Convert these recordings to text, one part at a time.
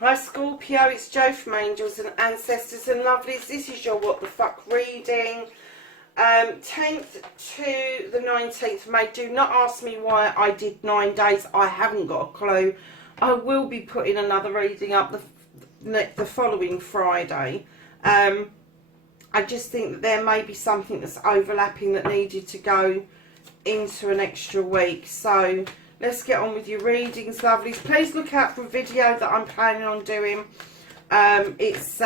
Hi Scorpio, it's Jo from Angels and Ancestors and Lovelies. This is your What the Fuck reading. 10th to the 19th of May. Do not ask me why I did 9 days. I haven't got a clue. I will be putting another reading up the following Friday. I just think that there may be something that's overlapping that needed to go into an extra week. So let's get on with your readings, lovelies. Please look out for a video that I'm planning on doing. It's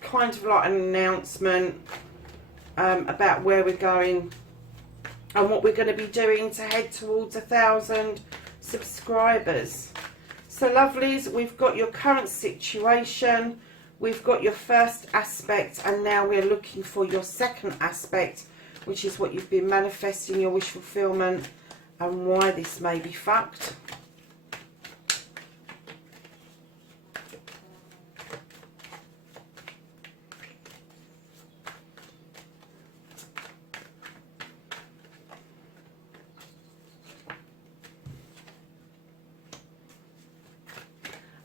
kind of like an announcement about where we're going and what we're going to be doing to head towards 1,000 subscribers. So lovelies, we've got your current situation, we've got your first aspect, and now we're looking for your second aspect, which is what you've been manifesting, your wish fulfillment, and why this may be fucked.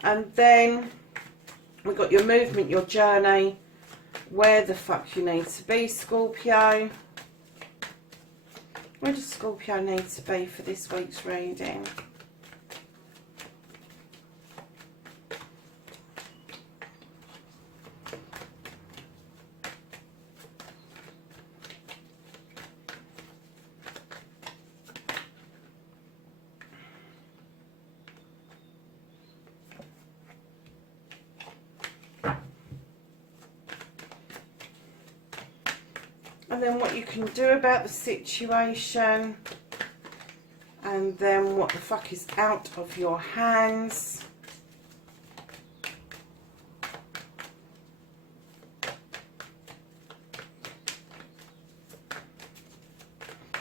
And then we've got your movement, your journey, where the fuck you need to be, Scorpio. Where does Scorpio need to be for this week's reading? And then what you can do about the situation, and then what the fuck is out of your hands.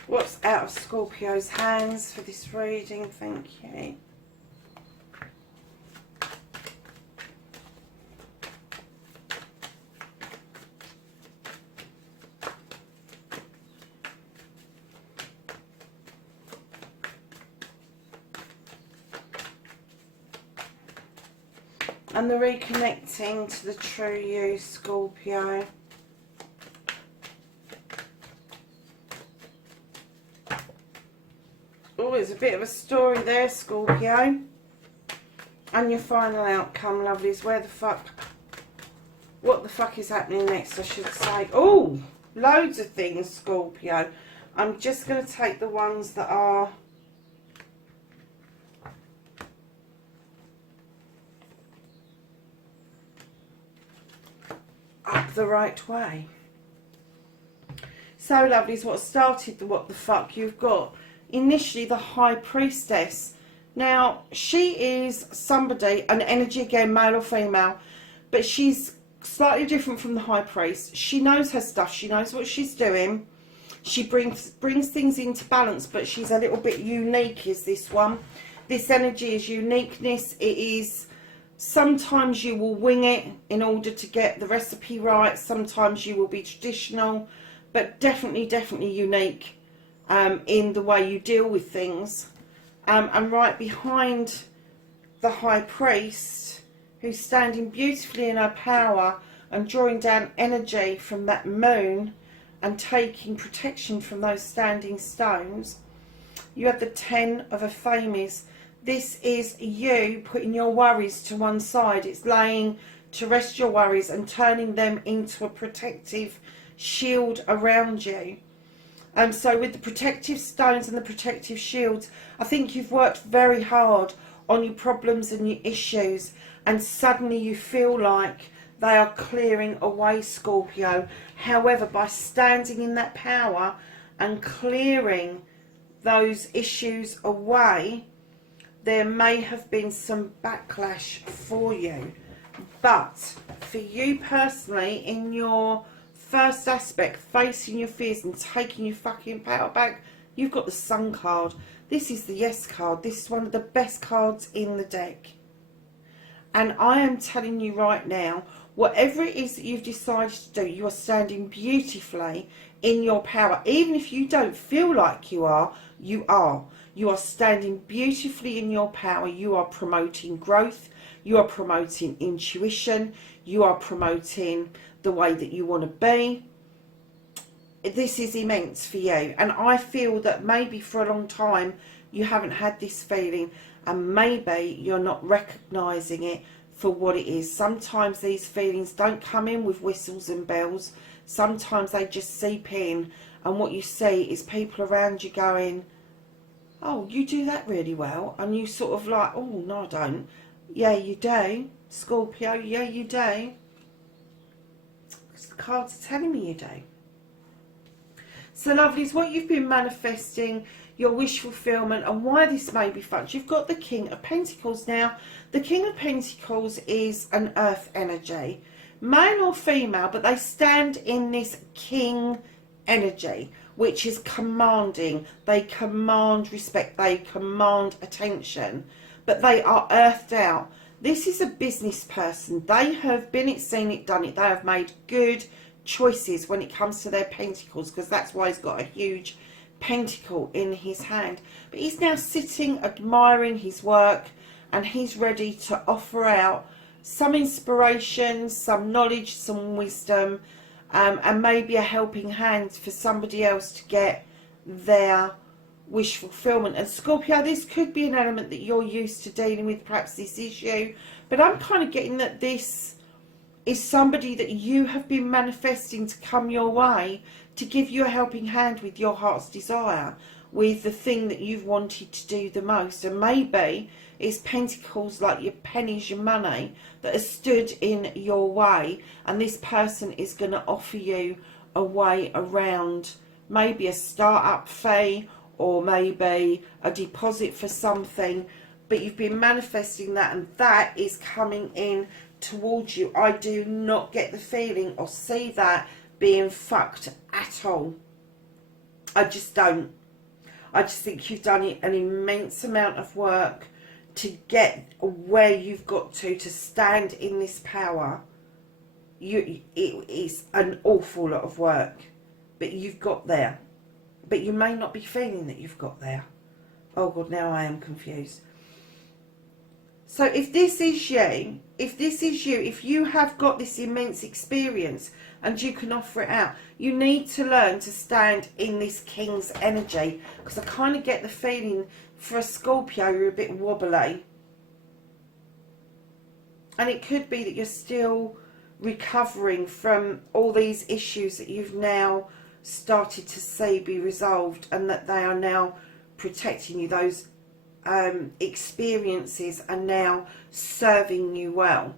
What's out of Scorpio's hands for this reading? Thank you. And the reconnecting to the true you, Scorpio. Oh, there's a bit of a story there, Scorpio. And your final outcome, lovelies. Where the fuck... What the fuck is happening next, I should say. Oh, loads of things, Scorpio. I'm just going to take the ones that are... up the right way. So lovelies, what started the what the fuck, you've got initially the High Priestess. Now she is somebody, an energy again, male or female, but she's slightly different from the High Priest. She knows her stuff, she knows what she's doing, she brings things into balance, but she's a little bit unique, is this one. This energy is uniqueness. It is, sometimes you will wing it in order to get the recipe right. Sometimes you will be traditional, but definitely unique in the way you deal with things. And right behind the High Priest, who's standing beautifully in her power and drawing down energy from that moon and taking protection from those standing stones, you have the 10 of a Famies. This is you putting your worries to one side. It's laying to rest your worries and turning them into a protective shield around you. So with the protective stones and the protective shields, I think you've worked very hard on your problems and your issues, and suddenly you feel like they are clearing away, Scorpio. However, by standing in that power and clearing those issues away, there may have been some backlash for you. But for you personally, in your first aspect, facing your fears and taking your fucking power back, you've got the Sun card. This is the Yes card. This is one of the best cards in the deck. And I am telling you right now, whatever it is that you've decided to do, you are standing beautifully in your power. Even if you don't feel like you are, you are. You are standing beautifully in your power. You are promoting growth. You are promoting intuition. You are promoting the way that you want to be. This is immense for you. And I feel that maybe for a long time you haven't had this feeling, and maybe you're not recognising it for what it is. Sometimes these feelings don't come in with whistles and bells. Sometimes they just seep in, and what you see is people around you going, oh, you do that really well. And you sort of like, oh, no, I don't. Yeah, you do, Scorpio. Yeah, you do. Because the cards are telling me you do. So, lovelies, what you've been manifesting, your wish fulfillment, and why this may be fucked. You've got the King of Pentacles. Now, the King of Pentacles is an earth energy. Male or female, but they stand in this king energy, which is commanding. They command respect. They command attention. But they are earthed out. This is a business person. They have been it, seen it, done it. They have made good choices when it comes to their pentacles, because that's why he's got a huge pentacle in his hand. But he's now sitting admiring his work, and he's ready to offer out some inspiration, some knowledge, some wisdom, and maybe a helping hand for somebody else to get their wish fulfillment. And Scorpio, this could be an element that you're used to dealing with, perhaps this issue, but I'm kind of getting that this is somebody that you have been manifesting to come your way, to give you a helping hand with your heart's desire, with the thing that you've wanted to do the most. And maybe it's pentacles, like your pennies, your money, that has stood in your way, and this person is going to offer you a way around, maybe a start-up fee, or maybe a deposit for something. But you've been manifesting that, and that is coming in towards you. I do not get the feeling or see that being fucked at all. I just don't. I just think you've done an immense amount of work to get where you've got to stand in this power. It is an awful lot of work, but you've got there. But you may not be feeling that you've got there. Oh God, now I am confused. So if this is you, if you have got this immense experience and you can offer it out, you need to learn to stand in this king's energy. Because I kind of get the feeling for a Scorpio, you're a bit wobbly. And it could be that you're still recovering from all these issues that you've now started to see be resolved, and that they are now protecting you. Those experiences are now serving you well.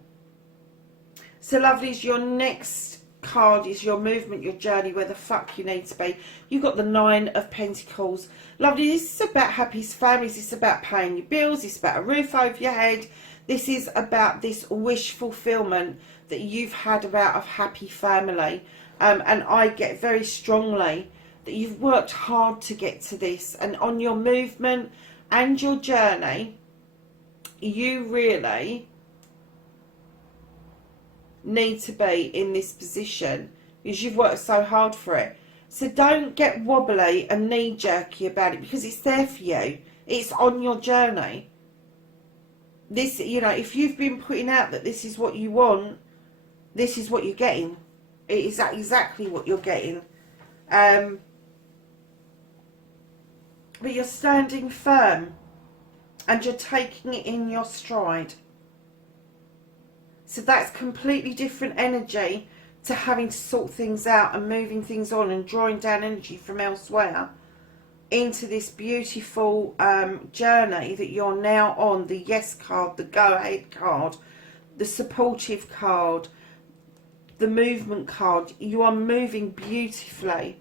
So, lovelies, your next card is your movement, your journey, where the fuck you need to be. You've got the 9 of Pentacles. Lovely, this is about happy families. This is about paying your bills. This is about a roof over your head. This is about this wish fulfillment that you've had about a happy family. And I get very strongly that you've worked hard to get to this. And on your movement and your journey, you really need to be in this position because you've worked so hard for it. So don't get wobbly and knee-jerky about it, because it's there for you. It's on your journey. This, you know, if you've been putting out that this is what you want, this is what you're getting. It is exactly what you're getting. But you're standing firm and you're taking it in your stride. So that's completely different energy to having to sort things out and moving things on and drawing down energy from elsewhere into this beautiful journey that you're now on. The yes card, the go ahead card, the supportive card, the movement card. You are moving beautifully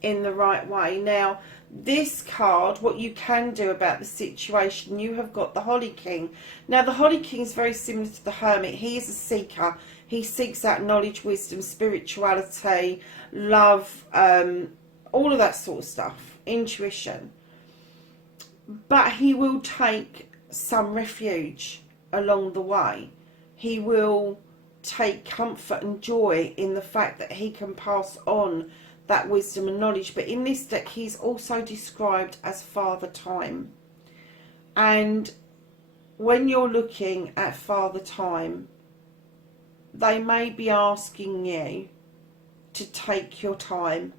in the right way. Now, this card, what you can do about the situation, you have got the Holly King. Now, the Holly King is very similar to the Hermit. He is a seeker. He seeks out knowledge, wisdom, spirituality, love, all of that sort of stuff, intuition. But he will take some refuge along the way. He will take comfort and joy in the fact that he can pass on that wisdom and knowledge. But in this deck, he's also described as Father Time. And when you're looking at Father Time, they may be asking you to take your time.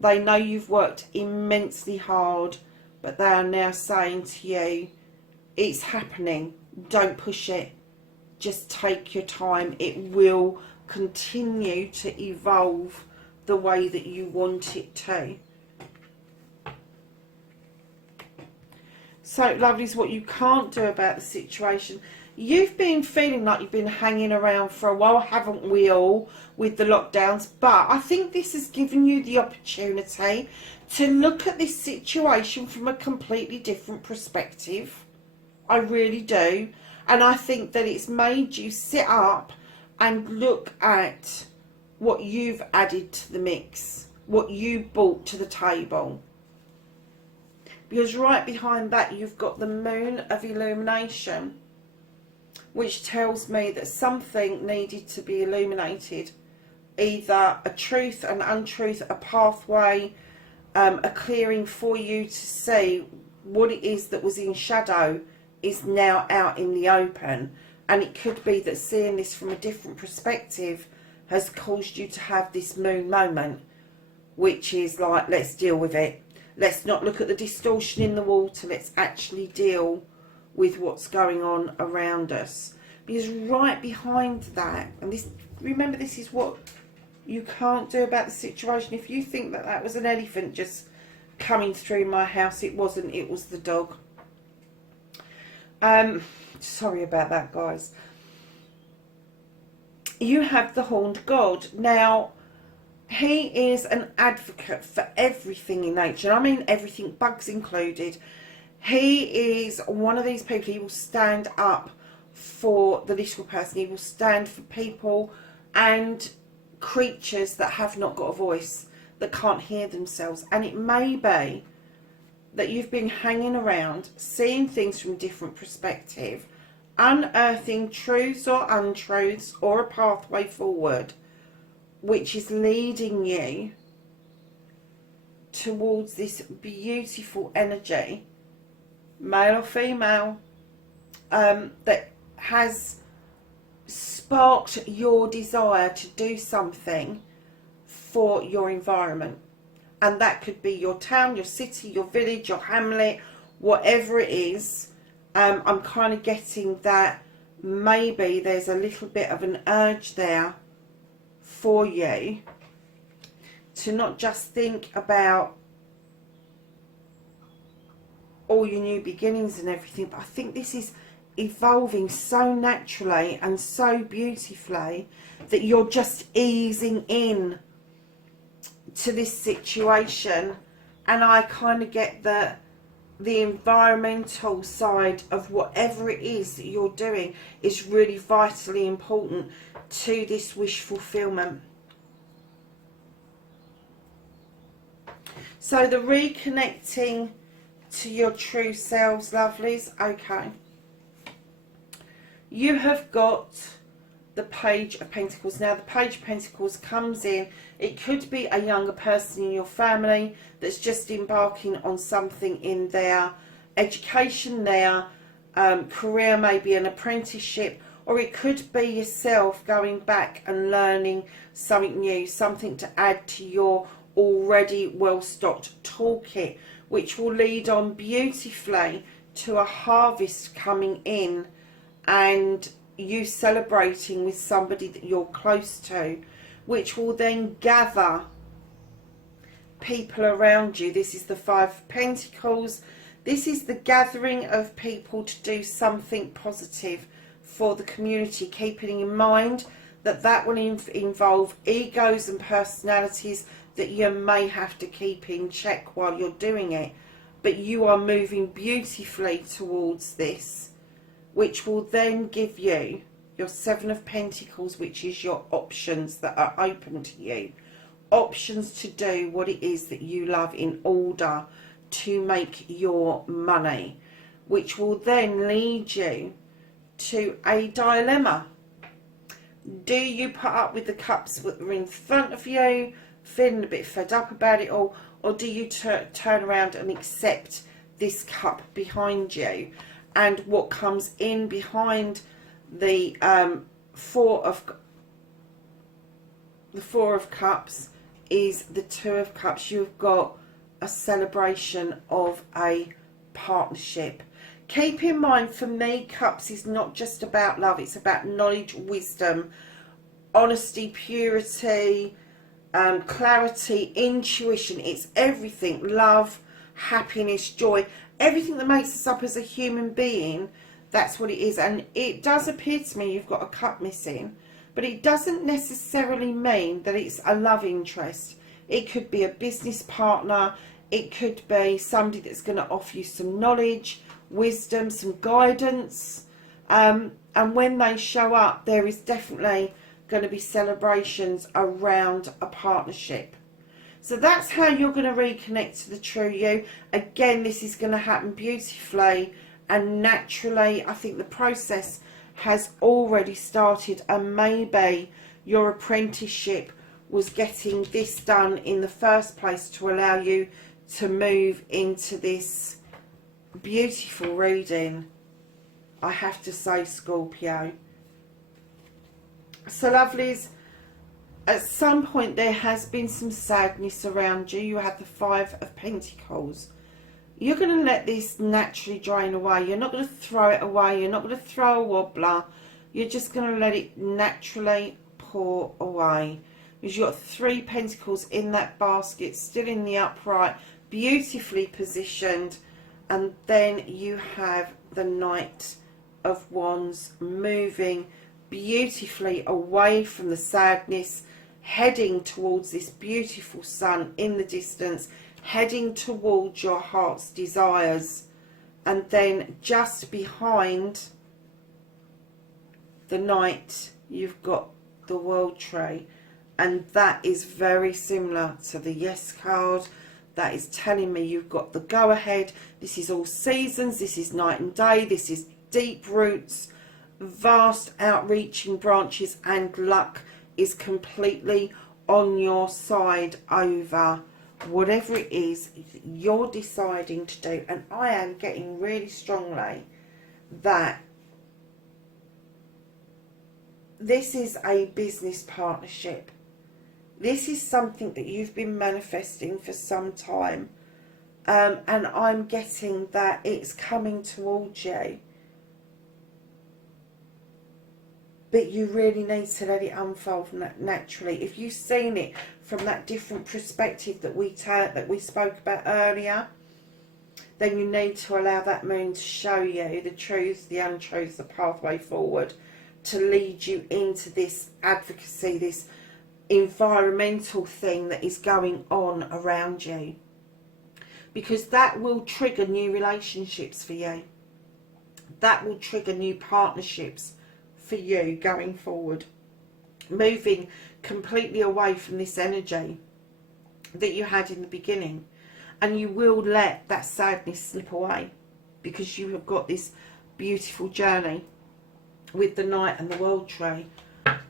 They know you've worked immensely hard, but they are now saying to you, it's happening, don't push it, just take your time. It will continue to evolve the way that you want it to. So, lovelies, what you can't do about the situation, you've been feeling like you've been hanging around for a while, haven't we all, with the lockdowns? But I think this has given you the opportunity to look at this situation from a completely different perspective. I really do. And I think that it's made you sit up and look at what you've added to the mix, what you brought to the table. Because right behind that, you've got the Moon of Illumination, which tells me that something needed to be illuminated. Either a truth, an untruth, a pathway, a clearing for you to see what it is that was in shadow is now out in the open. And it could be that seeing this from a different perspective has caused you to have this moon moment, which is like, let's deal with it. Let's not look at the distortion in the water. Let's actually deal with what's going on around us. Because right behind that, and this, remember, this is what you can't do about the situation. If you think that that was an elephant just coming through my house, it wasn't. It was the dog. Sorry about that, guys. You have the Horned God. Now, he is an advocate for everything in nature. I mean everything, bugs included. He is one of these people, he will stand up for the little person. He will stand for people and creatures that have not got a voice, that can't hear themselves. And it may be that you've been hanging around, seeing things from a different perspective, unearthing truths or untruths or a pathway forward, which is leading you towards this beautiful energy, male or female, that has sparked your desire to do something for your environment. And that could be your town, your city, your village, your hamlet, whatever it is. I'm kind of getting that maybe there's a little bit of an urge there for you to not just think about all your new beginnings and everything, but I think this is evolving so naturally and so beautifully that you're just easing in to this situation. And I kind of get that the environmental side of whatever it is that you're doing is really vitally important to this wish fulfillment. So the reconnecting to your true selves, lovelies. Okay, you have got the Page of Pentacles. Now the Page of Pentacles comes in, it could be a younger person in your family that's just embarking on something in their education, their career, maybe an apprenticeship, or it could be yourself going back and learning something new, something to add to your already well-stocked toolkit, which will lead on beautifully to a harvest coming in and you celebrating with somebody that you're close to, which will then gather people around you. This is the Five of Pentacles. This is the gathering of people to do something positive for the community, keeping in mind that that will involve egos and personalities that you may have to keep in check while you're doing it. But you are moving beautifully towards this, which will then give you your Seven of Pentacles, which is your options that are open to you. Options to do what it is that you love in order to make your money, which will then lead you to a dilemma. Do you put up with the cups that are in front of you, feeling a bit fed up about it all, or do you turn around and accept this cup behind you. And what comes in behind the Four of Cups is the Two of Cups. You've got a celebration of a partnership. Keep in mind, for me, Cups is not just about love. It's about knowledge, wisdom, honesty, purity, clarity, intuition. It's everything. Love, happiness, joy. Everything that makes us up as a human being. That's what it is. And it does appear to me you've got a cup missing. But it doesn't necessarily mean that it's a love interest. It could be a business partner. It could be somebody that's going to offer you some knowledge, wisdom, some guidance. And when they show up, there is definitely going to be celebrations around a partnership. So that's how you're going to reconnect to the true you. Again, this is going to happen beautifully and naturally. I think the process has already started, and maybe your apprenticeship was getting this done in the first place to allow you to move into this beautiful reading, I have to say, Scorpio. So lovelies, at some point there has been some sadness around you. You had the Five of Pentacles. You're going to let this naturally drain away. You're not going to throw it away. You're not going to throw a wobbler. You're just going to let it naturally pour away. Because you've got Three Pentacles in that basket, still in the upright, beautifully positioned. And then you have the Knight of Wands moving beautifully away from the sadness, heading towards this beautiful sun in the distance, heading towards your heart's desires. And then just behind the Knight, you've got the World Tree. And that is very similar to the Yes card. That is telling me you've got the go-ahead. This is all seasons. This is night and day. This is deep roots, vast outreaching branches, and luck is completely on your side over whatever it is you're deciding to do. And I am getting really strongly that this is a business partnership. This is something that you've been manifesting for some time. And I'm getting that it's coming towards you. But you really need to let it unfold naturally. If you've seen it from that different perspective that we spoke about earlier, then you need to allow that moon to show you the truth, the untruth, the pathway forward, to lead you into this advocacy, this environmental thing that is going on around you. Because that will trigger new relationships for you. That will trigger new partnerships for you going forward, moving completely away from this energy that you had in the beginning. And you will let that sadness slip away, because you have got this beautiful journey with the Knight and the World Tree.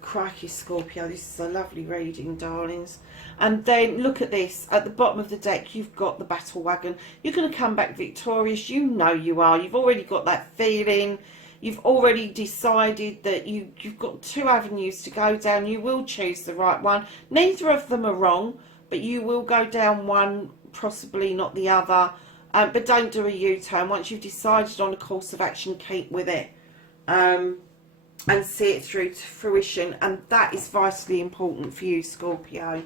Crikey, Scorpio, this is a lovely reading, darlings. And then look at this, at the bottom of the deck you've got the Battle Wagon. You're going to come back victorious. You know you are. You've already got that feeling. You've already decided that you've got two avenues to go down. You will choose the right one. Neither of them are wrong, but you will go down one, possibly not the other. But don't do a U-turn. Once you've decided on a course of action, keep with it. And see it through to fruition. And that is vitally important for you, Scorpio.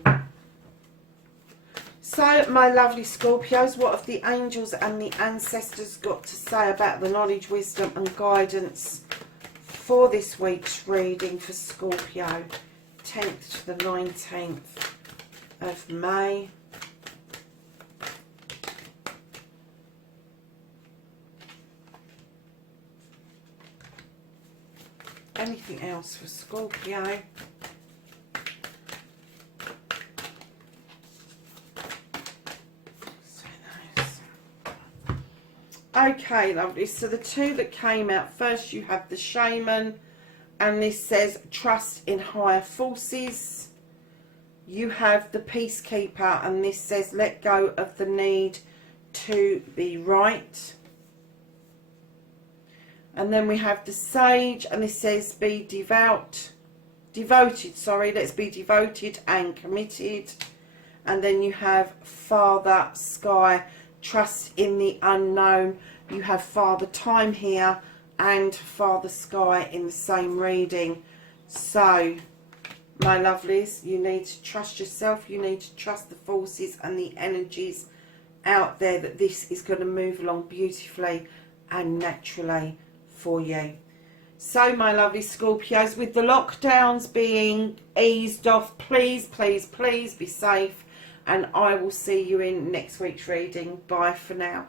So, my lovely Scorpios, what have the angels and the ancestors got to say about the knowledge, wisdom and guidance for this week's reading for Scorpio, 10th to the 19th of May? Anything else for Scorpio? Okay, lovely. So the two that came out first, you have the Shaman, and this says trust in higher forces. You have the Peacekeeper, and this says let go of the need to be right. And then we have the Sage, and this says be devoted, sorry, let's be devoted and committed. And then you have Father Sky, trust in the unknown. You have Father Time here and Father Sky in the same reading. So, my lovelies, you need to trust yourself. You need to trust the forces and the energies out there that this is going to move along beautifully and naturally for you. So, my lovely Scorpios, with the lockdowns being eased off, please, please, please be safe. And I will see you in next week's reading. Bye for now.